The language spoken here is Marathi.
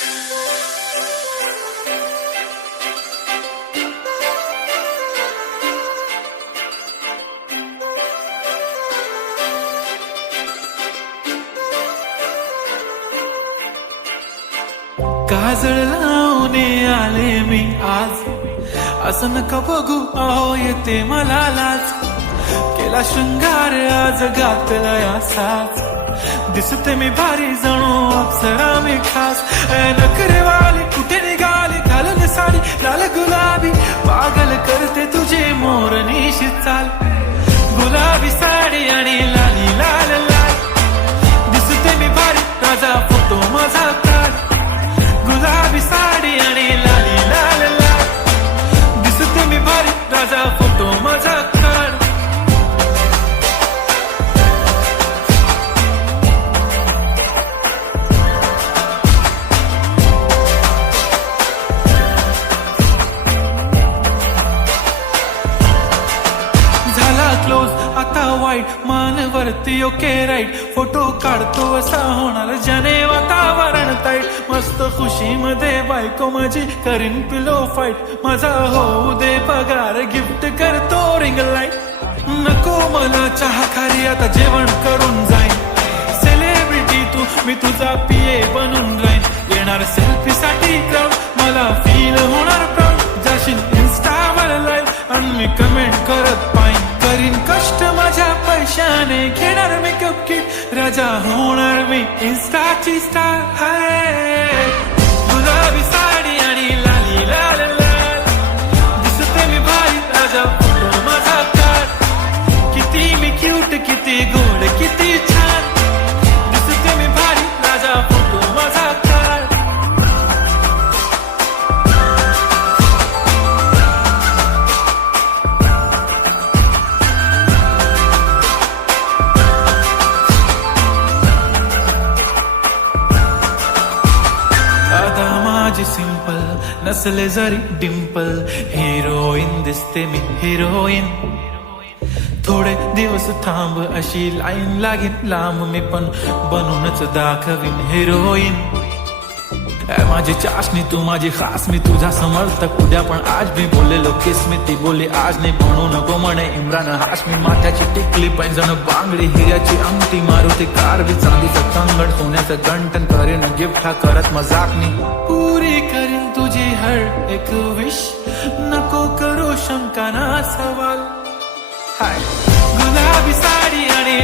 काजळ लावणे आले मी आज, असं नका बघू अहो येते मला लाज. केला शृंगार आज घातलाय असाच, दिसते मी भारी जणू अप्सरा मी खास. नखरेवाली कुठे निघाली घालून साडी लाल गुलाबी, पागल करते तुझे मोरनीशी चाल. गुलाबी साडी आणि लाली लाल लाल, दिसते मी भारी राजा फोटो माझा काढ. गुलाबी साडी आणि लाली लाल लाल, दिसते मी भारी राजा फोटो माझा काढ. झाला क्लोज आता वाईट, मानवरती ओके राईट. फोटो काढतो असा होणार ज्याने वातावरण ताईट. मस्त खुशी मध्ये बायको माझी करीन पिलो फाईट. माझा होऊ दे पगार गिफ्ट करतो रिंग लाईट. नको मला चहा खारी आता जेवण करून जाईन. सेलिब्रिटी तू मी तुझा पिये बनून राहीन. येणार सेल्फी साठी क्राऊड, मला फील होणार प्राऊड. जाशील इन्स्टावर लाईव्ह आणि मी कमेंट करत पाईन. करीन कष्ट माझ्या पैशाने, घेणार मेकअप किट, राजा होणार मी इन्स्टाची स्टार. हाय गुलाबी साडी आणि लाली लाल लाल, दिसते मी भारी राजा फोटो माझा काढ. किती मी क्यूट किती गोड किती छान, दिसते मी भारी राजा फोटो माझा काढ. आता माझी सिंपल नसले जरी डिंपल, हिरोईन दिसते मी हिरोईन. थोडे दिवस थांब अशी लाईन लागेल लांब, मी पण बनूनच दाखवीन हिरोईन. माझी चाशनी तू माझी खास, मी तुझा समर्थक उद्या पण आज मी बोललेलो किस मी. ती बोलली आज नाही म्हणू नको म्हणे इम्रान हाशमी. माथ्याची टिकली पैंजण बांगडी, हिऱ्याची अंगठी, मारुती कार बी, चांदीचं कंगण, सोन्याचं गंटन. करेन गिफ्ट हा करत मजाक मी, पुरी करीन तुझी हर एक विश. नको करू शंका ना सवाल. हाय गुलाबी साडी आणि